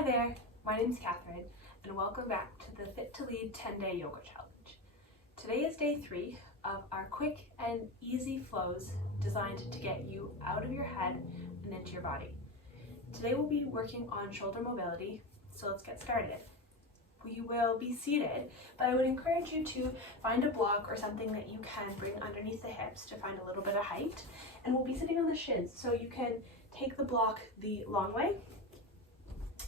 Hi there, my name's Catherine and welcome back to the Fit to Lead 10-Day Yoga Challenge. Today is day 3 of our quick and easy flows designed to get you out of your head and into your body. Today we'll be working on shoulder mobility, so let's get started. We will be seated, but I would encourage you to find a block or something that you can bring underneath the hips to find a little bit of height. And we'll be sitting on the shins, so you can take the block the long way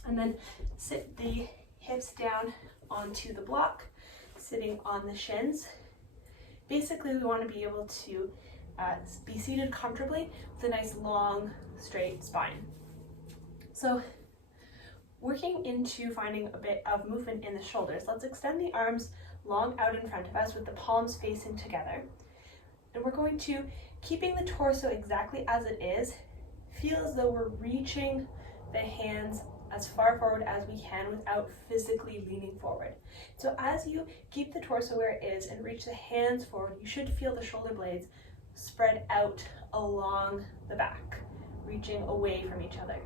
and then sit the hips down onto the block, sitting on the shins. Basically, we want to be able to be seated comfortably with a nice long, straight spine. So working into finding a bit of movement in the shoulders, let's extend the arms long out in front of us with the palms facing together. And we're going to, keeping the torso exactly as it is, feel as though we're reaching the hands as far forward as we can without physically leaning forward. So as you keep the torso where it is and reach the hands forward, you should feel the shoulder blades spread out along the back, reaching away from each other.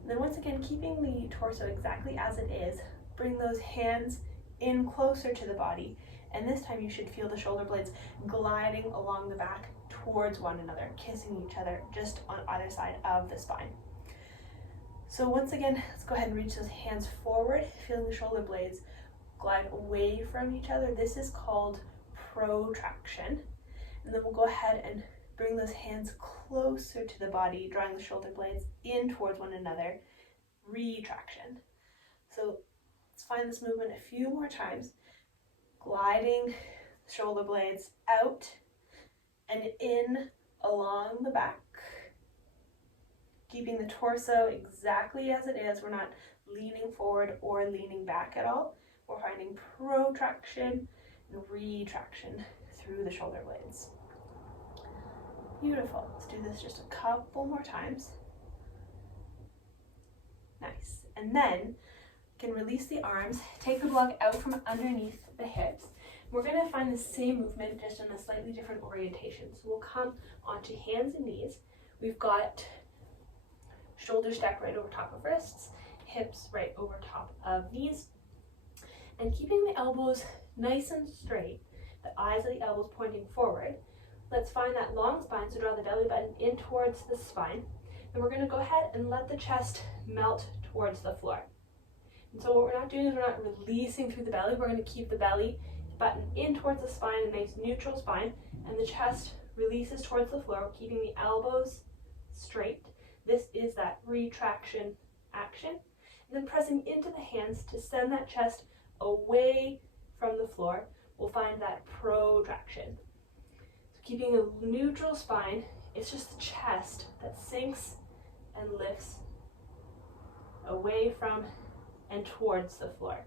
And then once again, keeping the torso exactly as it is, bring those hands in closer to the body. And this time you should feel the shoulder blades gliding along the back towards one another, kissing each other just on either side of the spine. So once again, let's go ahead and reach those hands forward, feeling the shoulder blades glide away from each other. This is called protraction. And then we'll go ahead and bring those hands closer to the body, drawing the shoulder blades in towards one another, retraction. So let's find this movement a few more times, gliding the shoulder blades out and in along the back. Keeping the torso exactly as it is. We're not leaning forward or leaning back at all. We're finding protraction and retraction through the shoulder blades. Beautiful. Let's do this just a couple more times. Nice. And then you can release the arms, take the block out from underneath the hips. We're going to find the same movement just in a slightly different orientation. So we'll come onto hands and knees. We've got shoulders stacked right over top of wrists, hips right over top of knees, and keeping the elbows nice and straight, the eyes of the elbows pointing forward. Let's find that long spine, so draw the belly button in towards the spine. And we're going to go ahead and let the chest melt towards the floor. And so what we're not doing is we're not releasing through the belly. We're going to keep the belly button in towards the spine, a nice neutral spine, and the chest releases towards the floor, keeping the elbows straight. This is that retraction action. And then pressing into the hands to send that chest away from the floor, we'll find that protraction. So keeping a neutral spine, it's just the chest that sinks and lifts away from and towards the floor.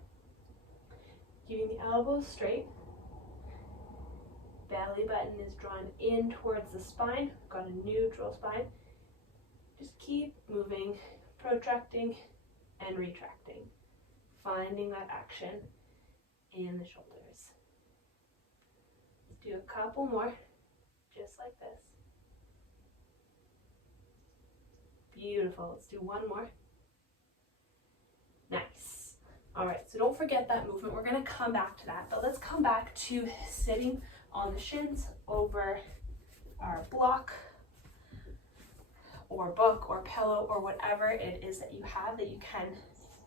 Keeping the elbows straight. Belly button is drawn in towards the spine. We've got a neutral spine. Just keep moving, protracting and retracting, finding that action in the shoulders. Let's do a couple more, just like this. Beautiful. Let's do one more. Nice. All right, so don't forget that movement. We're going to come back to that, but let's come back to sitting on the shins over our block or book or pillow or whatever it is that you have that you can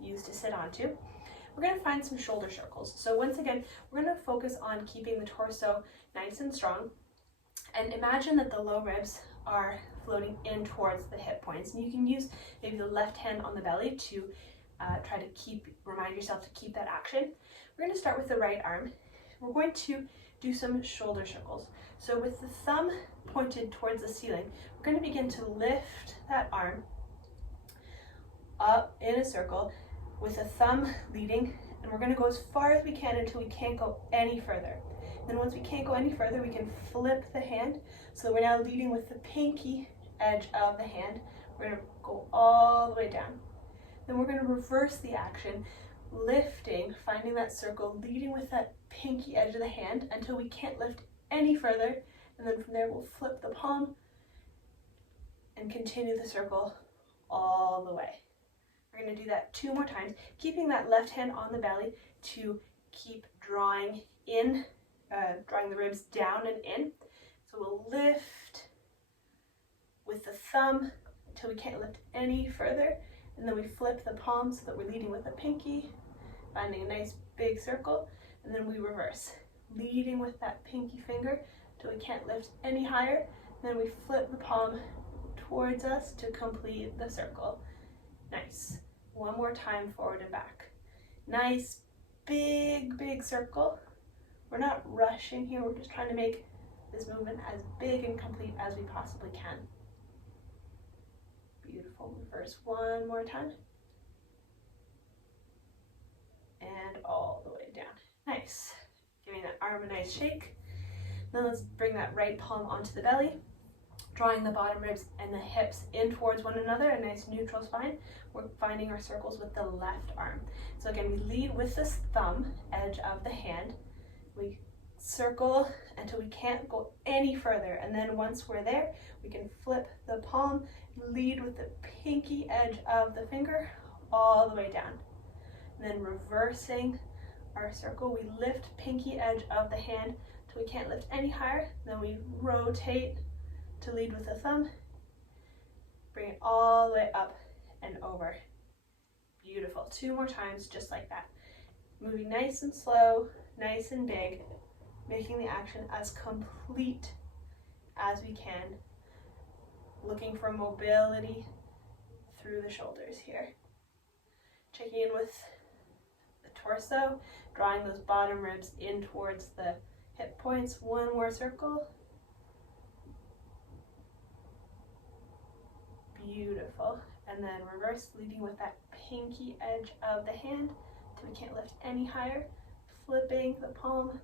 use to sit onto. We're going to find some shoulder circles. So once again, we're going to focus on keeping the torso nice and strong, and imagine that the low ribs are floating in towards the hip points, and you can use maybe the left hand on the belly to try to remind yourself to keep that action. We're going to start with the right arm. We're going to do some shoulder circles. So with the thumb pointed towards the ceiling, we're going to begin to lift that arm up in a circle with the thumb leading, and we're going to go as far as we can until we can't go any further. Then once we can't go any further, we can flip the hand. So we're now leading with the pinky edge of the hand. We're going to go all the way down. Then we're going to reverse the action, lifting, finding that circle, leading with that pinky edge of the hand until we can't lift any further, and then from there we'll flip the palm and continue the circle all the way. We're going to do that 2 more times, keeping that left hand on the belly to keep drawing in, drawing the ribs down and in. So we'll lift with the thumb until we can't lift any further, and then we flip the palm so that we're leading with the pinky, finding a nice big circle, and then we reverse, leading with that pinky finger until we can't lift any higher, and then we flip the palm towards us to complete the circle. Nice. One more time, forward and back. Nice, big circle. We're not rushing here, we're just trying to make this movement as big and complete as we possibly can. Beautiful. Reverse one more time. And all the way down. Nice. Giving that arm a nice shake. Then let's bring that right palm onto the belly, drawing the bottom ribs and the hips in towards one another, a nice neutral spine. We're finding our circles with the left arm. So again, we lead with this thumb edge of the hand. We circle until we can't go any further, and then once we're there, we can flip the palm, lead with the pinky edge of the finger all the way down. And then reversing our circle, we lift pinky edge of the hand till we can't lift any higher. Then we rotate to lead with the thumb, bring it all the way up and over. Beautiful. 2 more times just like that. Moving nice and slow, nice and big, making the action as complete as we can. Looking for mobility through the shoulders here. Checking in with the torso, drawing those bottom ribs in towards the hip points. One more circle. Beautiful. And then reverse, leading with that pinky edge of the hand till we can't lift any higher. Flipping the palm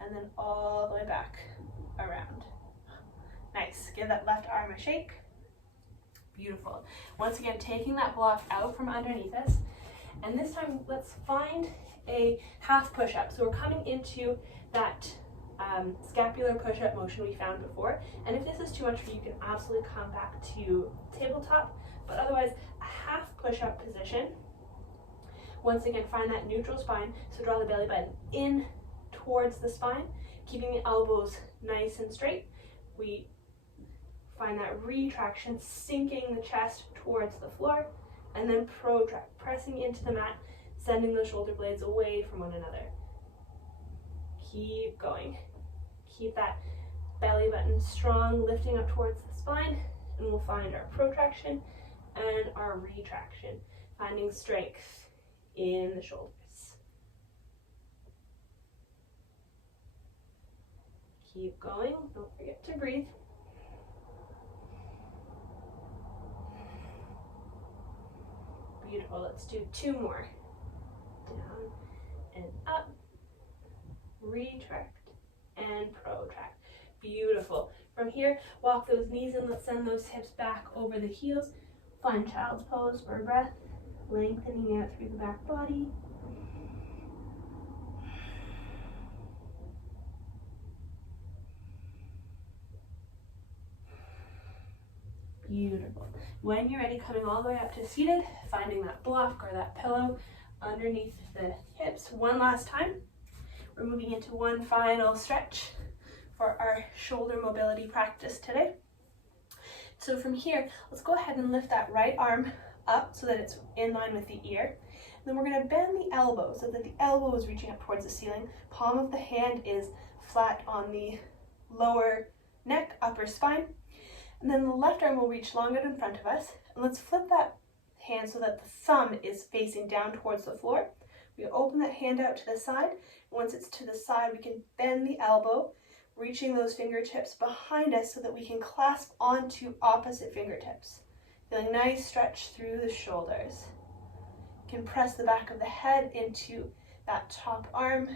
and then all the way back around. Nice. Give that left arm a shake. Beautiful. Once again, taking that block out from underneath us. And this time, let's find a half push-up. So we're coming into that scapular push-up motion we found before. And if this is too much for you, you can absolutely come back to tabletop. But otherwise, a half push-up position. Once again, find that neutral spine. So draw the belly button in towards the spine, keeping the elbows nice and straight. We find that retraction, sinking the chest towards the floor, and then protract, pressing into the mat, sending the shoulder blades away from one another. Keep going. Keep that belly button strong, lifting up towards the spine, and we'll find our protraction and our retraction, finding strength in the shoulders. Keep going, don't forget to breathe. Beautiful, let's do 2 more. Down and up, retract and protract. Beautiful. From here, walk those knees in, let's send those hips back over the heels. Find child's pose for a breath, lengthening out through the back body. Beautiful. When you're ready, coming all the way up to seated, finding that block or that pillow underneath the hips. One last time. We're moving into one final stretch for our shoulder mobility practice today. So from here, let's go ahead and lift that right arm up so that it's in line with the ear. Then we're going to bend the elbow so that the elbow is reaching up towards the ceiling. Palm of the hand is flat on the lower neck, upper spine. And then the left arm will reach longer in front of us. And let's flip that hand so that the thumb is facing down towards the floor. We open that hand out to the side. Once it's to the side, we can bend the elbow, reaching those fingertips behind us so that we can clasp onto opposite fingertips. Feeling nice stretch through the shoulders. You can press the back of the head into that top arm.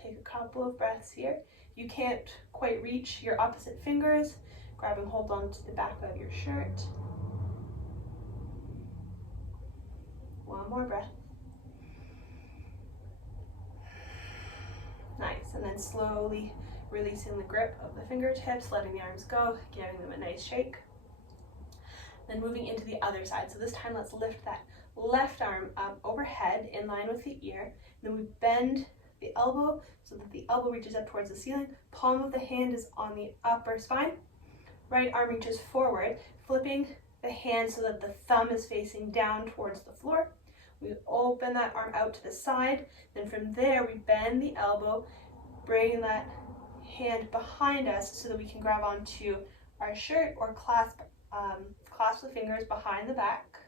Take a couple of breaths here. You can't quite reach your opposite fingers. Grab and hold on to the back of your shirt. One more breath. Nice, and then slowly releasing the grip of the fingertips, letting the arms go, giving them a nice shake. Then moving into the other side. So this time let's lift that left arm up overhead in line with the ear. Then we bend the elbow so that the elbow reaches up towards the ceiling. Palm of the hand is on the upper spine. Right arm reaches forward, flipping the hand so that the thumb is facing down towards the floor. We open that arm out to the side. Then from there, we bend the elbow, bring that hand behind us so that we can grab onto our shirt or clasp the fingers behind the back.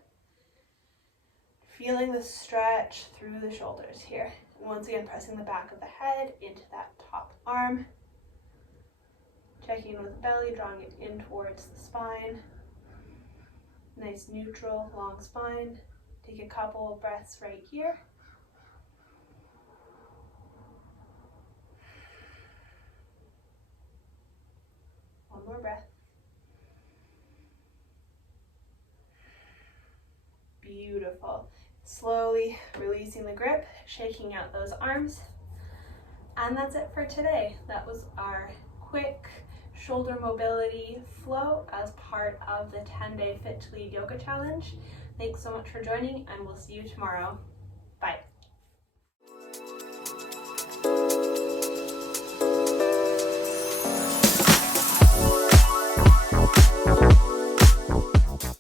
Feeling the stretch through the shoulders here. And once again, pressing the back of the head into that top arm. Checking in with the belly, drawing it in towards the spine. Nice neutral, long spine. Take a couple of breaths right here. One more breath. Beautiful. Slowly releasing the grip, shaking out those arms. And that's it for today. That was our quick shoulder mobility flow as part of the 10-day Fit to Lead Yoga Challenge. Thanks so much for joining, and we'll see you tomorrow.